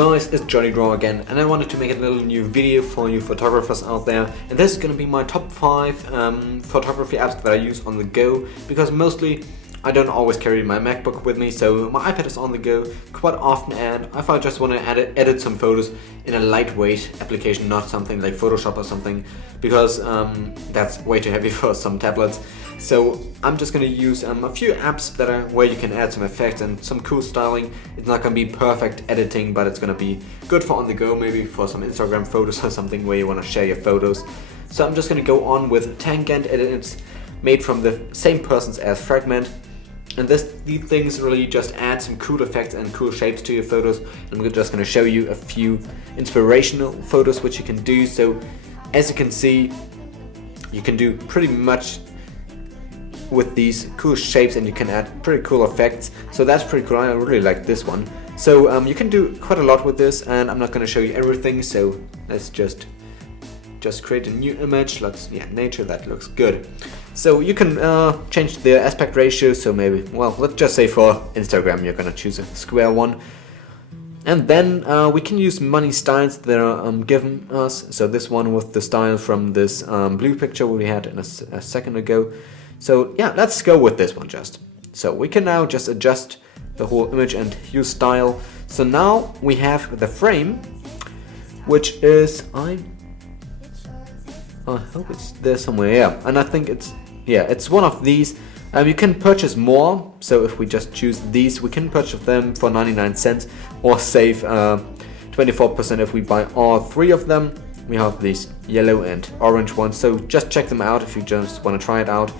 guys, it's Johnny Draw again, and I wanted to make a little new video for you photographers out there, and this is gonna be my top 5 photography apps that I use on the go, because mostly I don't always carry my MacBook with me, so my iPad is on the go quite often, and if I just want to edit some photos in a lightweight application, not something like Photoshop or something, because that's way too heavy for some tablets. So I'm just going to use a few apps that are where you can add some effects and some cool styling. It's not going to be perfect editing, but it's going to be good for on the go, maybe for some Instagram photos or something where you want to share your photos. So I'm just going to go on with Tangent, and it's made from the same persons as Fragment. And these things really just add some cool effects and cool shapes to your photos. And I'm just going to show you a few inspirational photos which you can do. So as you can see, you can do pretty much with these cool shapes, and you can add pretty cool effects. So that's pretty cool. I really like this one. So you can do quite a lot with this, and I'm not going to show you everything. So let's just create a new image. Nature, that looks good. So you can change the aspect ratio. So maybe, well, let's just say for Instagram you're gonna choose a square one, and then we can use many styles that are given us. So this one with the style from this blue picture we had in a second ago. So yeah, let's go with this one just. So we can now just adjust the whole image and use style. So now we have the frame, which is I hope it's there somewhere, yeah. And I think it's one of these. You can purchase more, so if we just choose these, we can purchase them for 99 cents or save 24% if we buy all 3 of them. We have these yellow and orange ones, so just check them out if you just want to try it out.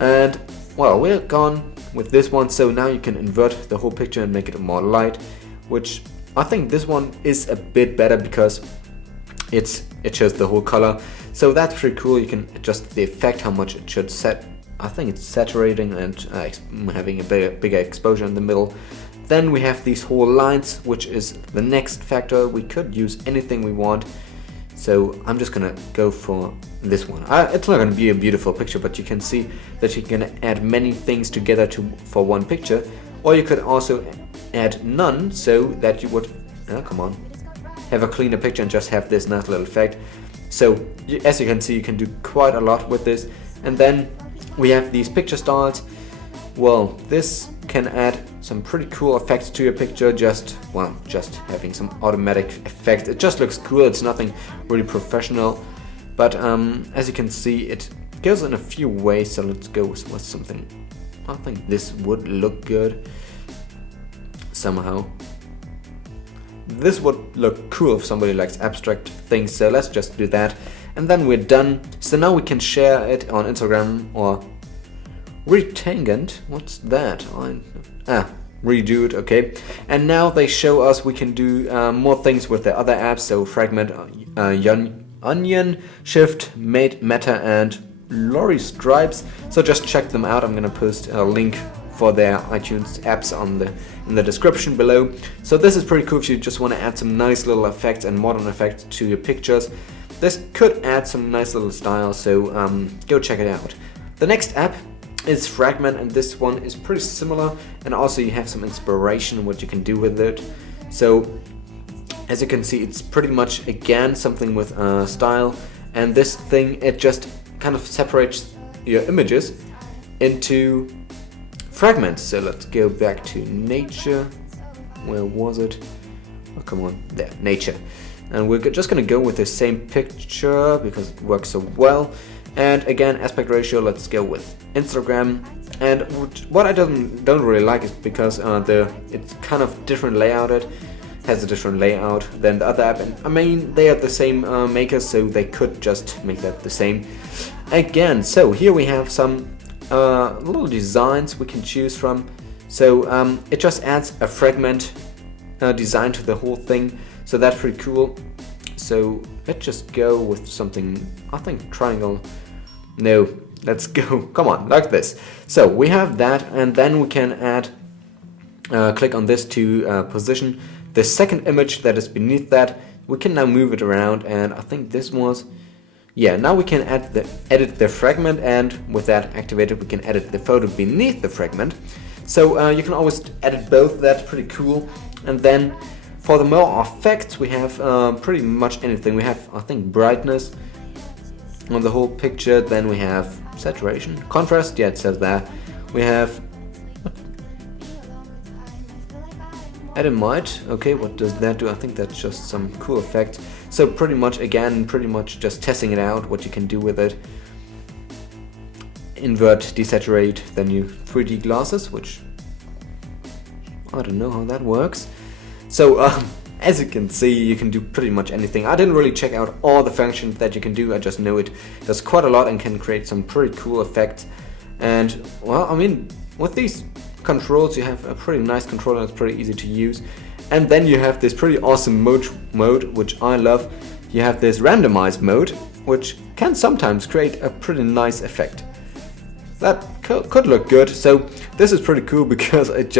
And well, we're gone with this one, so now you can invert the whole picture and make it more light, which I think this one is a bit better because it shows the whole color. So that's pretty cool. You can adjust the effect, how much it should set. I think it's saturating and having a bigger exposure in the middle. Then we have these whole lines, which is the next factor. We could use anything we want. So I'm just gonna go for this one. It's not gonna be a beautiful picture, but you can see that you can add many things together for one picture. Or you could also add none, so that you would, have a cleaner picture and just have this nice little effect. So as you can see, you can do quite a lot with this. And then we have these picture styles. Well, this can add some pretty cool effects to your picture, just having some automatic effect. It just looks cool. It's nothing really professional, but as you can see, it goes in a few ways. So let's go with something. I think this would look good somehow. This would look cool if somebody likes abstract things, so let's just do that, and then we're done. So now we can share it on Instagram or Retangent. What's that? Redo it, okay. And now they show us we can do more things with the other apps, so Fragment, Onion, Shift, Meta, and Lorry Stripes. So just check them out. I'm gonna post a link for their iTunes apps in the description below. So this is pretty cool if you just want to add some nice little effects and modern effects to your pictures. This could add some nice little style, so go check it out. The next app is Fragment, and this one is pretty similar, and also you have some inspiration what you can do with it. So as you can see, it's pretty much again something with style, and this thing, it just kind of separates your images into fragments. So let's go back to nature. Where was it? Oh, come on, there, nature. And we're just gonna go with the same picture because it works so well. And again, aspect ratio, let's go with Instagram. And what I don't really like is because it's kind of different layouted, has a different layout than the other app. And I mean, they are the same makers, so they could just make that the same. Again, so here we have some little designs we can choose from. So it just adds a fragment design to the whole thing, so that's pretty cool. So let's just go with something, I think triangle. No, let's go, come on, like this. So we have that, and then we can add, click on this to position the second image that is beneath that. We can now move it around, and I think this was, yeah, now we can edit the fragment, and with that activated we can edit the photo beneath the fragment. So you can always edit both, that's pretty cool. And then For the more effects, we have pretty much anything. We have, I think, brightness on the whole picture. Then we have saturation, contrast. Yeah, it says there. We have Edit. Okay, what does that do? I think that's just some cool effect. So pretty much, again, pretty much just testing it out, what you can do with it. Invert, desaturate, then you 3D glasses, which I don't know how that works. So as you can see, you can do pretty much anything. I didn't really check out all the functions that you can do. I just know it does quite a lot and can create some pretty cool effects. And well, I mean, with these controls, you have a pretty nice controller. It's pretty easy to use. And then you have this pretty awesome mode, which I love. You have this randomize mode, which can sometimes create a pretty nice effect. That could look good. So this is pretty cool because it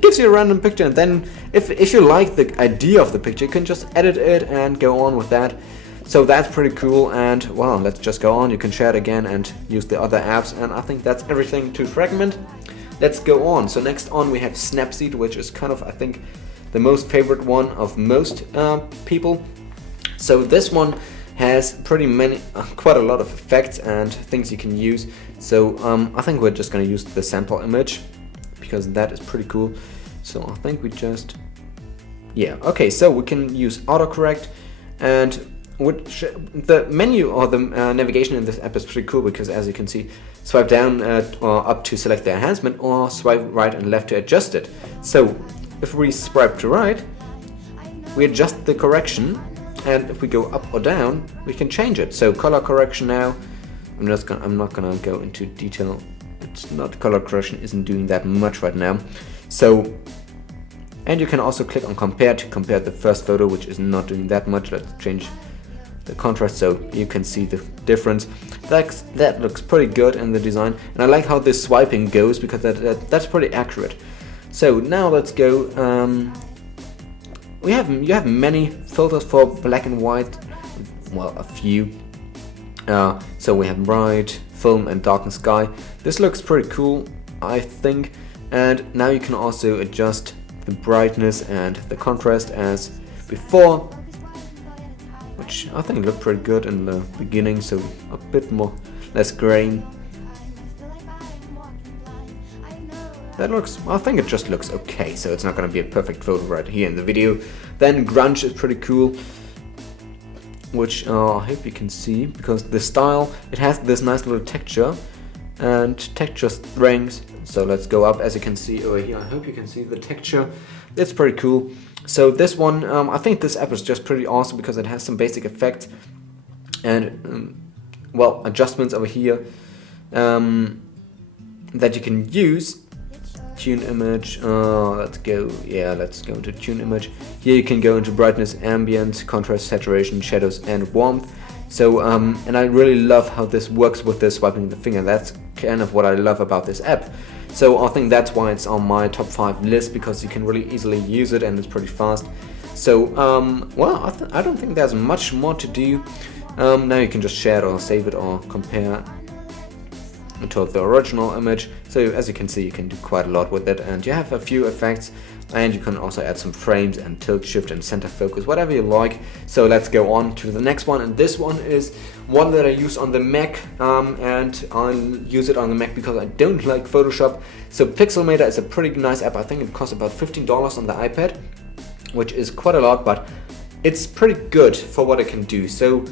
gives you a random picture, and then if you like the idea of the picture, you can just edit it and go on with that. So that's pretty cool. And well, let's just go on. You can share it again and use the other apps, and I think that's everything to Fragment. Let's go on. So next on we have Snapseed, which is kind of, I think, the most favorite one of most people. So this one has quite a lot of effects and things you can use. So I think we're just going to use the sample image because that is pretty cool. So I think we just, yeah, okay. So we can use autocorrect, and the menu or the navigation in this app is pretty cool because, as you can see, swipe down or up to select the enhancement, or swipe right and left to adjust it. So if we swipe to right, we adjust the correction, and if we go up or down, we can change it. So color correction now, I'm not gonna go into detail. It's not, color correction isn't doing that much right now. So, and you can also click on compare to compare the first photo, which is not doing that much. Let's change the contrast so you can see the difference. That looks pretty good in the design, and I like how this swiping goes because that's pretty accurate. So now let's go. You have many filters for black and white. Well, a few. So we have bright, film, and dark and sky. This looks pretty cool, I think. And now you can also adjust the brightness and the contrast as before, which I think looked pretty good in the beginning. So a bit less grain. That looks, I think it just looks okay, so it's not going to be a perfect photo right here in the video. Then grunge is pretty cool, which I hope you can see, because the style, it has this nice little texture and texture strings. So let's go up, as you can see over here. I hope you can see the texture. It's pretty cool. So this one, I think this app is just pretty awesome because it has some basic effects and well, adjustments over here that you can use. Tune image, let's go into tune image. Here you can go into brightness, ambient, contrast, saturation, shadows, and warmth. So and I really love how this works with the swiping the finger. That's kind of what I love about this app. So I think that's why it's on my top 5 list, because you can really easily use it and it's pretty fast. So well, I don't think there's much more to do. Now you can just share it or save it or compare to the original image. So as you can see, you can do quite a lot with it, and you have a few effects, and you can also add some frames and tilt, shift, and center focus, whatever you like. So let's go on to the next one, and this one is one that I use on the Mac, and I'll use it on the Mac because I don't like Photoshop. So Pixelmator is a pretty nice app. I think it costs about $15 on the iPad, which is quite a lot, but it's pretty good for what it can do. So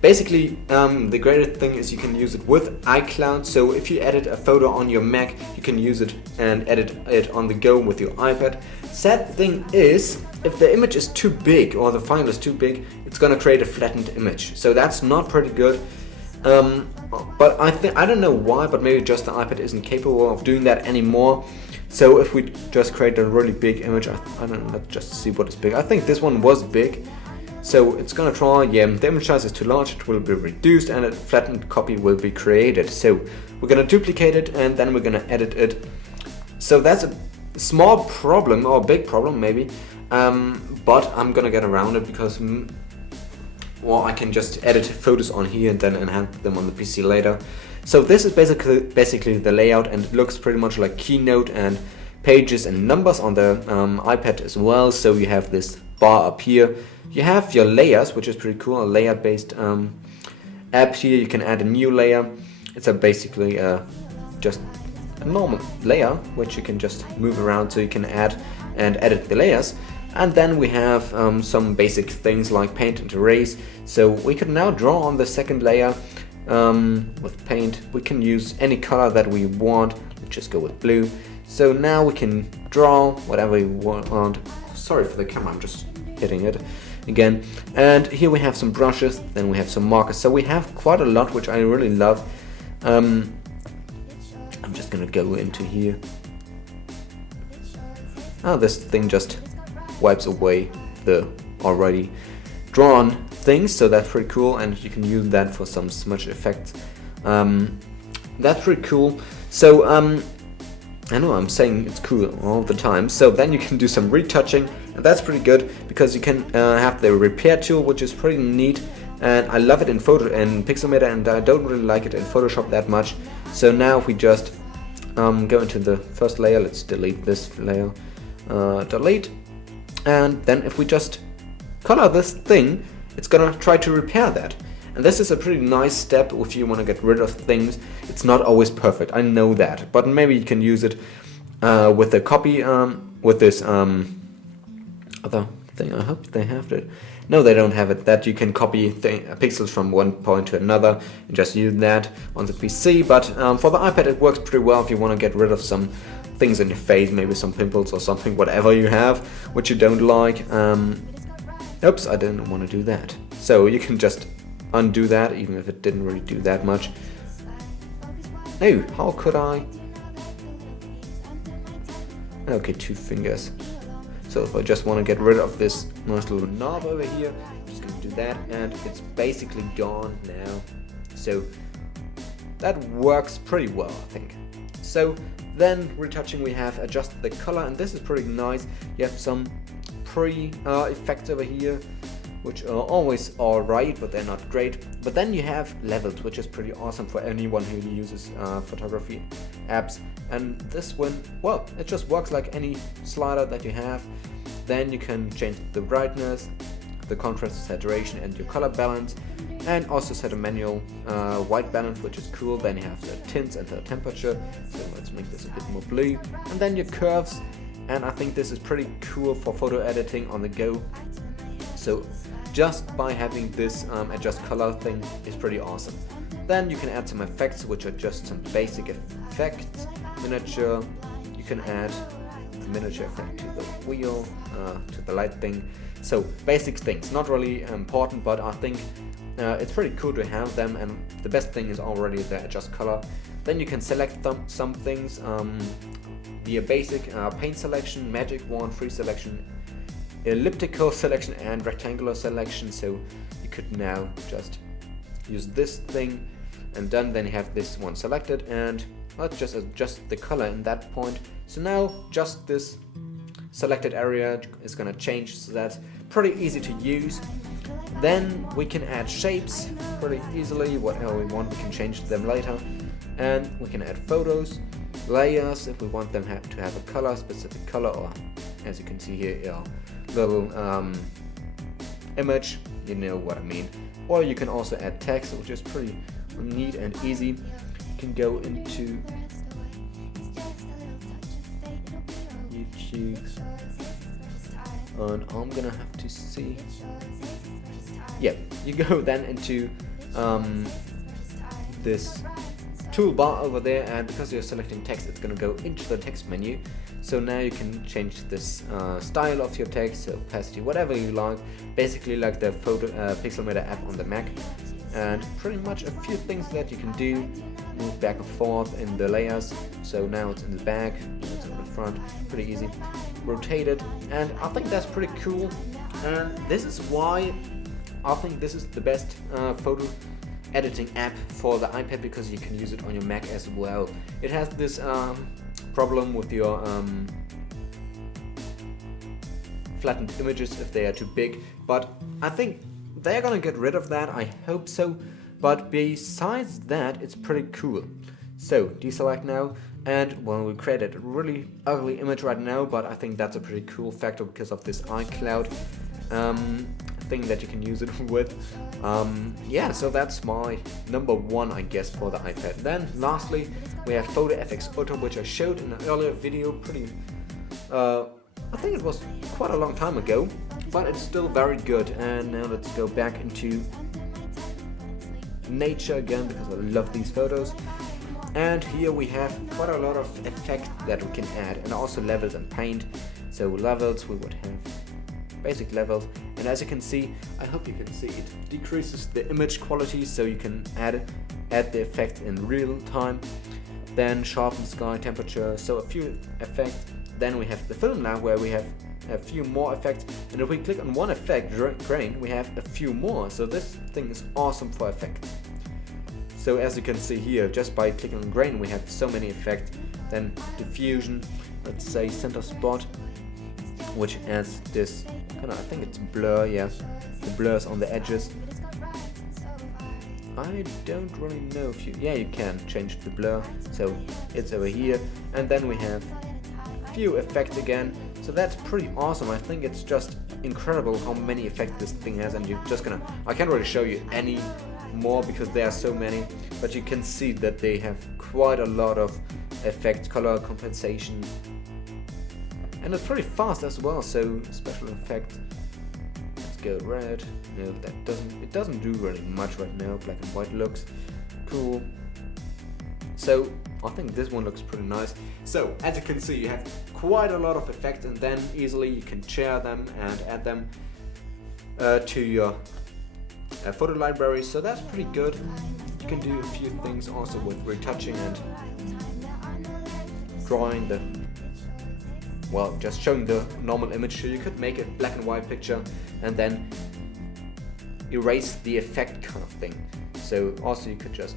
basically, the greatest thing is you can use it with iCloud. So if you edit a photo on your Mac, you can use it and edit it on the go with your iPad. Sad thing is, if the image is too big or the file is too big, it's gonna create a flattened image. So that's not pretty good. But I don't know why, but maybe just the iPad isn't capable of doing that anymore. So if we just create a really big image, I don't know, let's just see what is big. I think this one was big. So it's gonna try, yeah, the image size is too large, it will be reduced, and a flattened copy will be created. So we're gonna duplicate it, and then we're gonna edit it. So that's a small problem, or a big problem maybe, but I'm gonna get around it because, well, I can just edit photos on here and then enhance them on the PC later. So this is basically the layout, and it looks pretty much like Keynote and pages and numbers on the iPad as well. So you have this bar up here. You have your layers, which is pretty cool, a layer based app here. You can add a new layer. It's basically just a normal layer which you can just move around, so you can add and edit the layers. And then we have some basic things like paint and erase. So we can now draw on the second layer with paint. We can use any color that we want. Let's just go with blue. So now we can draw whatever we want. Sorry for the camera, I'm just hitting it again. And here we have some brushes, then we have some markers. So we have quite a lot, which I really love. I'm just gonna go into here. Oh, this thing just wipes away the already drawn things, so that's pretty cool, and you can use that for some smudge effects. That's pretty cool. So I know I'm saying it's cool all the time. So then you can do some retouching, and that's pretty good because you can have the repair tool, which is pretty neat, and I love it in Pixelmator, and I don't really like it in Photoshop that much. So now if we just go into the first layer, let's delete this layer, delete, and then if we just color this thing, it's gonna try to repair that. And this is a pretty nice step if you want to get rid of things. It's not always perfect, I know that, but maybe you can use it with the copy, with this other thing. I hope they have it. No, they don't have it, that you can copy pixels from one point to another and just use that on the PC. But for the iPad it works pretty well if you want to get rid of some things on your face, maybe some pimples or something, whatever you have, which you don't like. Oops, I didn't want to do that. So you can just undo that, even if it didn't really do that much. Oh, how could I? Okay, 2 fingers. So if I just want to get rid of this nice little knob over here, I'm just going to do that, and it's basically gone now. So that works pretty well, I think. So then retouching, we have adjusted the color, and this is pretty nice. You have some effects over here, which are always alright, but they're not great. But then you have levels, which is pretty awesome for anyone who uses photography apps. And this one, well, it just works like any slider that you have. Then you can change the brightness, the contrast, saturation, and your color balance, and also set a manual white balance, which is cool. Then you have the tints and the temperature. So let's make this a bit more blue. And then your curves, and I think this is pretty cool for photo editing on the go. So just by having this adjust color thing is pretty awesome. Then you can add some effects, which are just some basic effects. Miniature, you can add a miniature effect to the wheel, to the light thing. So basic things, not really important, but I think it's pretty cool to have them, and the best thing is already the adjust color. Then you can select some things via basic paint selection, magic wand, free selection, elliptical selection, and rectangular selection. So you could now just use this thing, and then you have this one selected, and let's just adjust the color in that point. So now just this selected area is gonna change, so that's pretty easy to use. Then we can add shapes pretty easily, whatever we want, we can change them later. And we can add photos, layers, if we want them to have a color, specific color, or as you can see here, a little image, you know what I mean. Or you can also add text, which is pretty neat and easy. You can go into YouTube, and I'm gonna have to see. Yeah, you go then into this toolbar over there, and because you're selecting text, it's gonna go into the text menu. So now you can change this style of your text, opacity, whatever you like, basically like the Pixelmator app on the Mac. And pretty much a few things that you can do, move back and forth in the layers. So now it's in the back, it's in the front, pretty easy. Rotate it, and I think that's pretty cool. And this is why I think this is the best photo editing app for the iPad, because you can use it on your Mac as well. It has this problem with your flattened images if they are too big, but I think they're gonna get rid of that, I hope so. But besides that, it's pretty cool. So deselect now, and well, we created a really ugly image right now, but I think that's a pretty cool factor because of this iCloud thing that you can use it with. Yeah, so that's my number one, I guess, for the iPad. Then lastly, we have Photo FX Auto, which I showed in an earlier video. I think it was quite a long time ago, but it's still very good. And now let's go back into nature again because I love these photos. And here we have quite a lot of effect that we can add, and also levels and paint. So levels, we would have basic levels, and as you can see, I hope you can see, it decreases the image quality so you can add the effect in real time. Then sharpen sky, temperature, so a few effects. Then we have the film now where we have a few more effects, and if we click on one effect, grain, we have a few more. So this thing is awesome for effects. So as you can see here, just by clicking on grain, we have so many effects. Then diffusion, let's say center spot, which adds this kind of, I think it's blur, yeah, the blurs on the edges. I don't really know if you, yeah, you can change the blur, so it's over here. And then we have a few effects again, so that's pretty awesome. I think it's just incredible how many effects this thing has, and you're just gonna, I can't really show you any more because there are so many, but you can see that they have quite a lot of effect, color compensation, and it's pretty fast as well. So special effect, let's go red. No, it doesn't do really much right now. Black and white looks cool. So I think this one looks pretty nice. So as you can see, you have quite a lot of effects, and then easily you can share them and add them to your photo library. So that's pretty good. You can do a few things also with retouching and drawing the, well, just showing the normal image. So you could make a black and white picture and then erase the effect kind of thing. So also you could just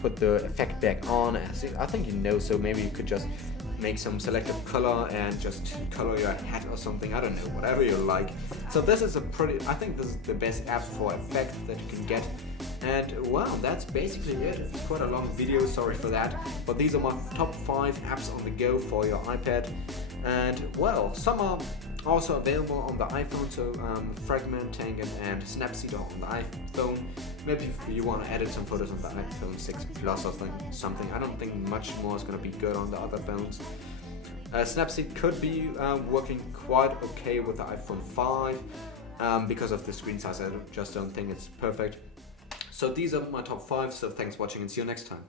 put the effect back on, as I think you know. So maybe you could just make some selective color and just color your hat or something, I don't know, whatever you like. So this is I think this is the best app for effects that you can get. And well, that's basically it. It's quite a long video, sorry for that, but these are my top 5 apps on the go for your iPad. And well, some are also available on the iPhone, so Fragment, Tangent and Snapseed are on the iPhone. Maybe if you want to edit some photos on the iPhone 6 Plus or something. I don't think much more is going to be good on the other phones. Snapseed could be working quite okay with the iPhone 5 because of the screen size. I just don't think it's perfect. So these are my top 5, so thanks for watching and see you next time.